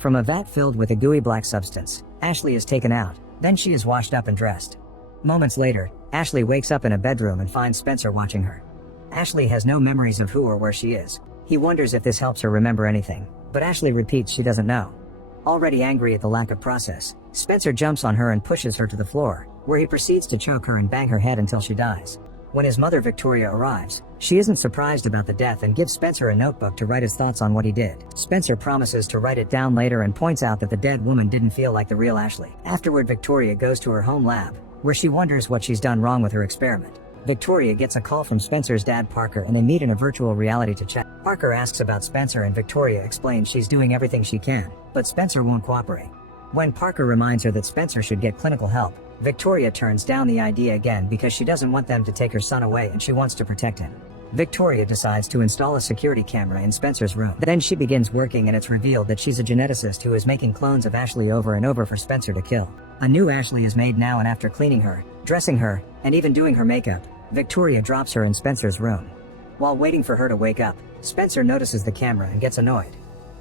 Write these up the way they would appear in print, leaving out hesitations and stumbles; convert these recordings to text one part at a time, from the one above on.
From a vat filled with a gooey black substance, Ashley is taken out, then she is washed up and dressed. Moments later, Ashley wakes up in a bedroom and finds Spencer watching her. Ashley has no memories of who or where she is. He wonders if this helps her remember anything, but Ashley repeats she doesn't know. Already angry at the lack of process, Spencer jumps on her and pushes her to the floor, where he proceeds to choke her and bang her head until she dies. When his mother Victoria arrives, she isn't surprised about the death and gives Spencer a notebook to write his thoughts on what he did. Spencer promises to write it down later and points out that the dead woman didn't feel like the real Ashley. Afterward, Victoria goes to her home lab, where she wonders what she's done wrong with her experiment. Victoria gets a call from Spencer's dad Parker and they meet in a virtual reality to chat. Parker asks about Spencer and Victoria explains she's doing everything she can, but Spencer won't cooperate. When Parker reminds her that Spencer should get clinical help, Victoria turns down the idea again because she doesn't want them to take her son away and she wants to protect him. Victoria decides to install a security camera in Spencer's room. Then she begins working and it's revealed that she's a geneticist who is making clones of Ashley over and over for Spencer to kill. A new Ashley is made now, and after cleaning her, dressing her, and even doing her makeup, Victoria drops her in Spencer's room. While waiting for her to wake up, Spencer notices the camera and gets annoyed.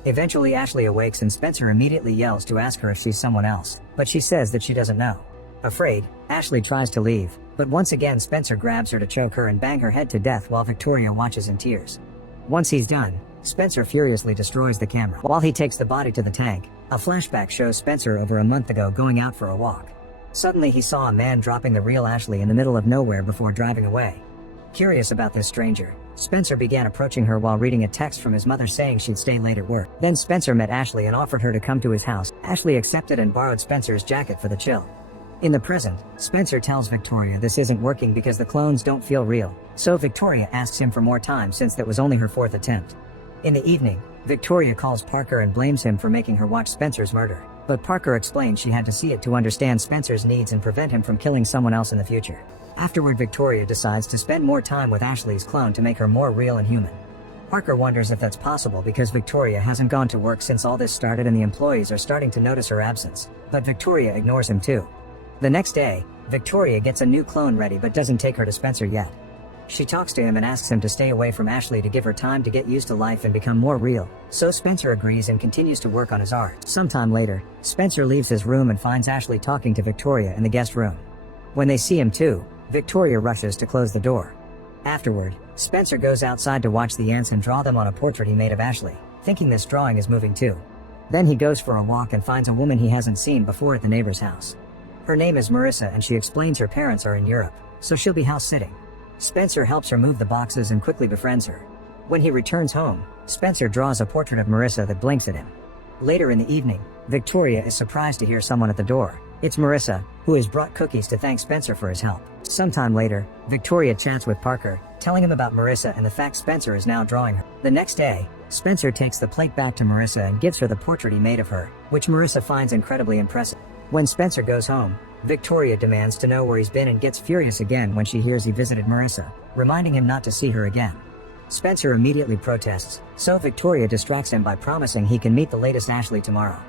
Eventually Ashley awakes and Spencer immediately yells to ask her if she's someone else, but she says that she doesn't know. Afraid, Ashley tries to leave, but once again Spencer grabs her to choke her and bang her head to death while Victoria watches in tears. Once he's done, Spencer furiously destroys the camera. While he takes the body to the tank, a flashback shows Spencer over a month ago going out for a walk. Suddenly he saw a man dropping the real Ashley in the middle of nowhere before driving away. Curious about this stranger, Spencer began approaching her while reading a text from his mother saying she'd stay late at work. Then Spencer met Ashley and offered her to come to his house. Ashley accepted and borrowed Spencer's jacket for the chill. In the present, Spencer tells Victoria this isn't working because the clones don't feel real, so Victoria asks him for more time since that was only her fourth attempt. In the evening, Victoria calls Parker and blames him for making her watch Spencer's murder, but Parker explains she had to see it to understand Spencer's needs and prevent him from killing someone else in the future. Afterward, Victoria decides to spend more time with Ashley's clone to make her more real and human. Parker wonders if that's possible because Victoria hasn't gone to work since all this started and the employees are starting to notice her absence, but Victoria ignores him too. The next day, Victoria gets a new clone ready but doesn't take her to Spencer yet. She talks to him and asks him to stay away from Ashley to give her time to get used to life and become more real, so Spencer agrees and continues to work on his art. Sometime later, Spencer leaves his room and finds Ashley talking to Victoria in the guest room. When they see him too, Victoria rushes to close the door. Afterward, Spencer goes outside to watch the ants and draw them on a portrait he made of Ashley, thinking this drawing is moving too. Then he goes for a walk and finds a woman he hasn't seen before at the neighbor's house. Her name is Marissa and she explains her parents are in Europe, so she'll be house sitting. Spencer helps her move the boxes and quickly befriends her. When he returns home, Spencer draws a portrait of Marissa that blinks at him. Later in the evening, Victoria is surprised to hear someone at the door. It's Marissa, who has brought cookies to thank Spencer for his help. Sometime later, Victoria chats with Parker, telling him about Marissa and the fact Spencer is now drawing her. The next day, Spencer takes the plate back to Marissa and gives her the portrait he made of her, which Marissa finds incredibly impressive. When Spencer goes home, Victoria demands to know where he's been and gets furious again when she hears he visited Marissa, reminding him not to see her again. Spencer immediately protests, so Victoria distracts him by promising he can meet the latest Ashley tomorrow.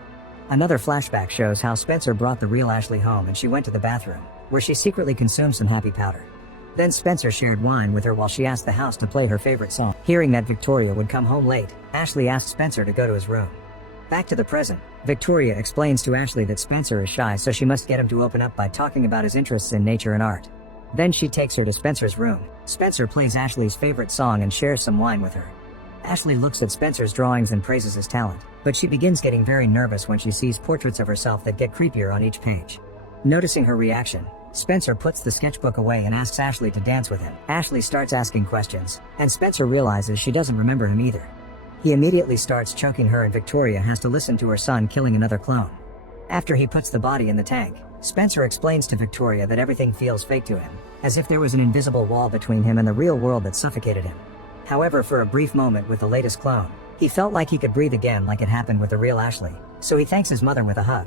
Another flashback shows how Spencer brought the real Ashley home and she went to the bathroom, where she secretly consumed some happy powder. Then Spencer shared wine with her while she asked the house to play her favorite song. Hearing that Victoria would come home late, Ashley asked Spencer to go to his room. Back to the present, Victoria explains to Ashley that Spencer is shy, so she must get him to open up by talking about his interests in nature and art. Then she takes her to Spencer's room. Spencer plays Ashley's favorite song and shares some wine with her. Ashley looks at Spencer's drawings and praises his talent, but she begins getting very nervous when she sees portraits of herself that get creepier on each page. Noticing her reaction, Spencer puts the sketchbook away and asks Ashley to dance with him. Ashley starts asking questions, and Spencer realizes she doesn't remember him either. He immediately starts choking her and Victoria has to listen to her son killing another clone. After he puts the body in the tank, Spencer explains to Victoria that everything feels fake to him, as if there was an invisible wall between him and the real world that suffocated him. However, for a brief moment with the latest clone, he felt like he could breathe again like it happened with the real Ashley, so he thanks his mother with a hug.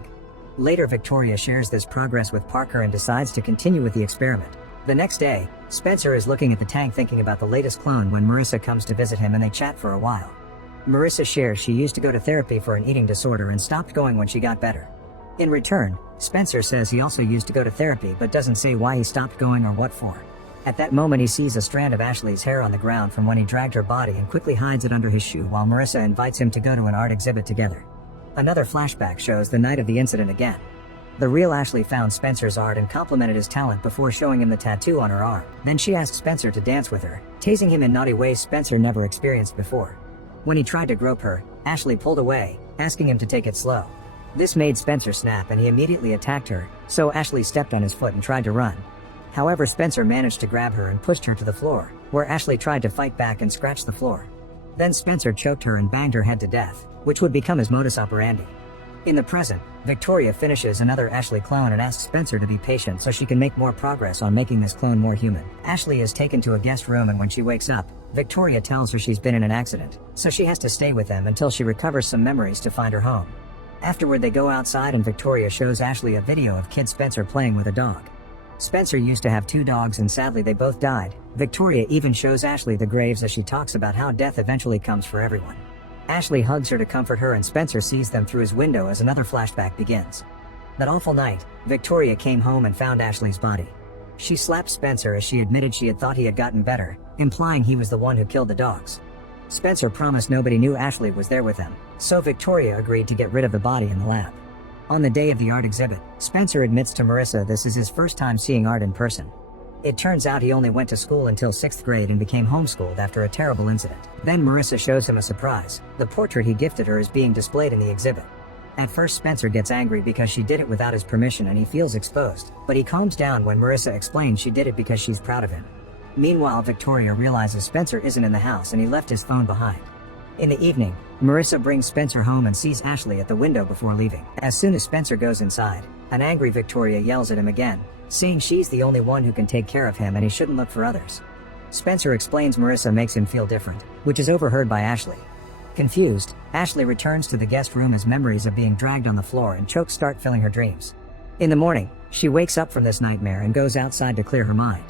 Later, Victoria shares this progress with Parker and decides to continue with the experiment. The next day, Spencer is looking at the tank thinking about the latest clone when Marissa comes to visit him and they chat for a while. Marissa shares she used to go to therapy for an eating disorder and stopped going when she got better. In return, Spencer says he also used to go to therapy but doesn't say why he stopped going or what for. At that moment he sees a strand of Ashley's hair on the ground from when he dragged her body and quickly hides it under his shoe while Marissa invites him to go to an art exhibit together. Another flashback shows the night of the incident again. The real Ashley found Spencer's art and complimented his talent before showing him the tattoo on her arm. Then she asked Spencer to dance with her, tasing him in naughty ways Spencer never experienced before. When he tried to grope her, Ashley pulled away, asking him to take it slow. This made Spencer snap and he immediately attacked her, so Ashley stepped on his foot and tried to run. However, Spencer managed to grab her and pushed her to the floor, where Ashley tried to fight back and scratch the floor. Then Spencer choked her and banged her head to death, which would become his modus operandi. In the present, Victoria finishes another Ashley clone and asks Spencer to be patient so she can make more progress on making this clone more human. Ashley is taken to a guest room and when she wakes up, Victoria tells her she's been in an accident, so she has to stay with them until she recovers some memories to find her home. Afterward they go outside and Victoria shows Ashley a video of kid Spencer playing with a dog. Spencer used to have 2 dogs and sadly they both died. Victoria even shows Ashley the graves as she talks about how death eventually comes for everyone. Ashley hugs her to comfort her and Spencer sees them through his window as another flashback begins. That awful night, Victoria came home and found Ashley's body. She slapped Spencer as she admitted she had thought he had gotten better, implying he was the one who killed the dogs. Spencer promised nobody knew Ashley was there with them, so Victoria agreed to get rid of the body in the lab. On the day of the art exhibit, Spencer admits to Marissa this is his first time seeing art in person. It turns out he only went to school until 6th grade and became homeschooled after a terrible incident. Then Marissa shows him a surprise. The portrait he gifted her is being displayed in the exhibit. At first Spencer gets angry because she did it without his permission and he feels exposed, but he calms down when Marissa explains she did it because she's proud of him. Meanwhile, Victoria realizes Spencer isn't in the house and he left his phone behind. In the evening, Marissa brings Spencer home and sees Ashley at the window before leaving. As soon as Spencer goes inside, an angry Victoria yells at him again, saying she's the only one who can take care of him and he shouldn't look for others. Spencer explains Marissa makes him feel different, which is overheard by Ashley. Confused, Ashley returns to the guest room as memories of being dragged on the floor and chokes start filling her dreams. In the morning, she wakes up from this nightmare and goes outside to clear her mind.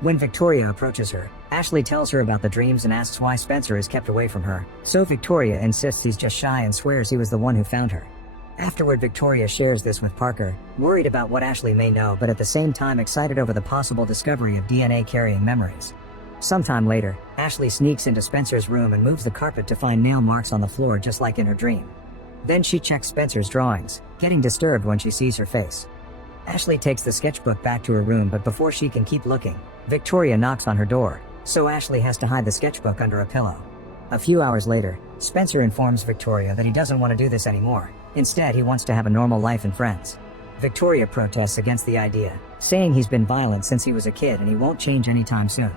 When Victoria approaches her, Ashley tells her about the dreams and asks why Spencer is kept away from her, so Victoria insists he's just shy and swears he was the one who found her. Afterward, Victoria shares this with Parker, worried about what Ashley may know but at the same time excited over the possible discovery of DNA carrying memories. Sometime later, Ashley sneaks into Spencer's room and moves the carpet to find nail marks on the floor just like in her dream. Then she checks Spencer's drawings, getting disturbed when she sees her face. Ashley takes the sketchbook back to her room but before she can keep looking, Victoria knocks on her door, so Ashley has to hide the sketchbook under a pillow. A few hours later, Spencer informs Victoria that he doesn't want to do this anymore. Instead, he wants to have a normal life and friends. Victoria protests against the idea, saying he's been violent since he was a kid and he won't change anytime soon.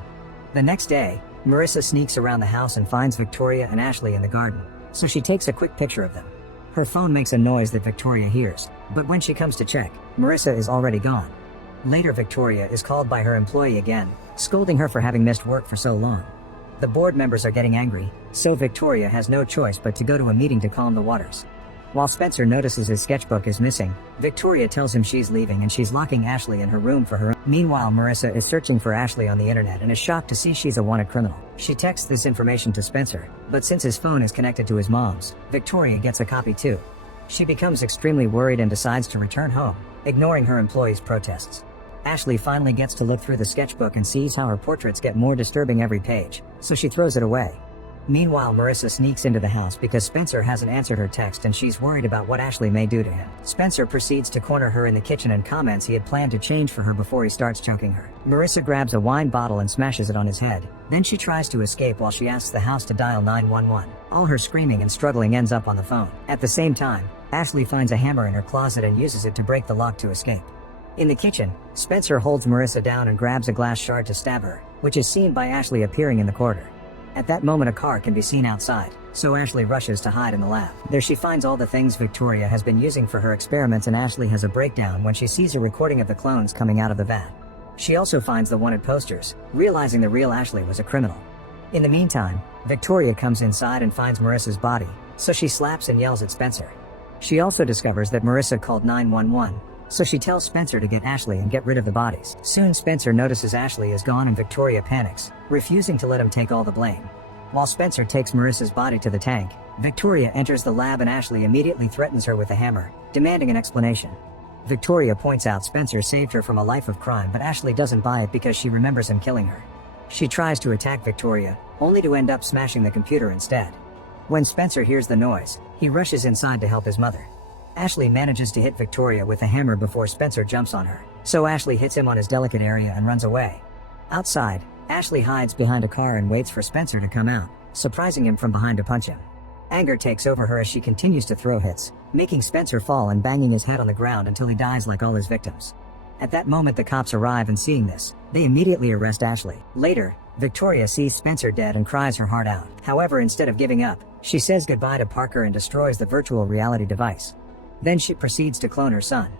The next day, Marissa sneaks around the house and finds Victoria and Ashley in the garden, so she takes a quick picture of them. Her phone makes a noise that Victoria hears, but when she comes to check, Marissa is already gone. Later, Victoria is called by her employee again, scolding her for having missed work for so long. The board members are getting angry, so Victoria has no choice but to go to a meeting to calm the waters. While Spencer notices his sketchbook is missing, Victoria tells him she's leaving and she's locking Ashley in her room for her. Meanwhile, Marissa is searching for Ashley on the internet and is shocked to see she's a wanted criminal. She texts this information to Spencer, but since his phone is connected to his mom's, Victoria gets a copy too. She becomes extremely worried and decides to return home, ignoring her employees' protests. Ashley finally gets to look through the sketchbook and sees how her portraits get more disturbing every page, so she throws it away. Meanwhile, Marissa sneaks into the house because Spencer hasn't answered her text and she's worried about what Ashley may do to him. Spencer proceeds to corner her in the kitchen and comments he had planned to change for her before he starts choking her. Marissa grabs a wine bottle and smashes it on his head. Then she tries to escape while she asks the house to dial 911. All her screaming and struggling ends up on the phone. At the same time, Ashley finds a hammer in her closet and uses it to break the lock to escape. In the kitchen, Spencer holds Marissa down and grabs a glass shard to stab her, which is seen by Ashley appearing in the corridor. At that moment, a car can be seen outside, so Ashley rushes to hide in the lab. There she finds all the things Victoria has been using for her experiments and Ashley has a breakdown when she sees a recording of the clones coming out of the vat. She also finds the wanted posters, realizing the real Ashley was a criminal. In the meantime, Victoria comes inside and finds Marissa's body, so she slaps and yells at Spencer. She also discovers that Marissa called 911, so she tells Spencer to get Ashley and get rid of the bodies. Soon Spencer notices Ashley is gone and Victoria panics, refusing to let him take all the blame. While Spencer takes Marissa's body to the tank, Victoria enters the lab and Ashley immediately threatens her with a hammer, demanding an explanation. Victoria points out Spencer saved her from a life of crime, but Ashley doesn't buy it because she remembers him killing her. She tries to attack Victoria, only to end up smashing the computer instead. When Spencer hears the noise, he rushes inside to help his mother. Ashley manages to hit Victoria with a hammer before Spencer jumps on her, so Ashley hits him on his delicate area and runs away. Outside, Ashley hides behind a car and waits for Spencer to come out, surprising him from behind to punch him. Anger takes over her as she continues to throw hits, making Spencer fall and banging his head on the ground until he dies like all his victims. At that moment the cops arrive, and seeing this, they immediately arrest Ashley. Later, Victoria sees Spencer dead and cries her heart out. However, instead of giving up, she says goodbye to Parker and destroys the virtual reality device. Then she proceeds to clone her son.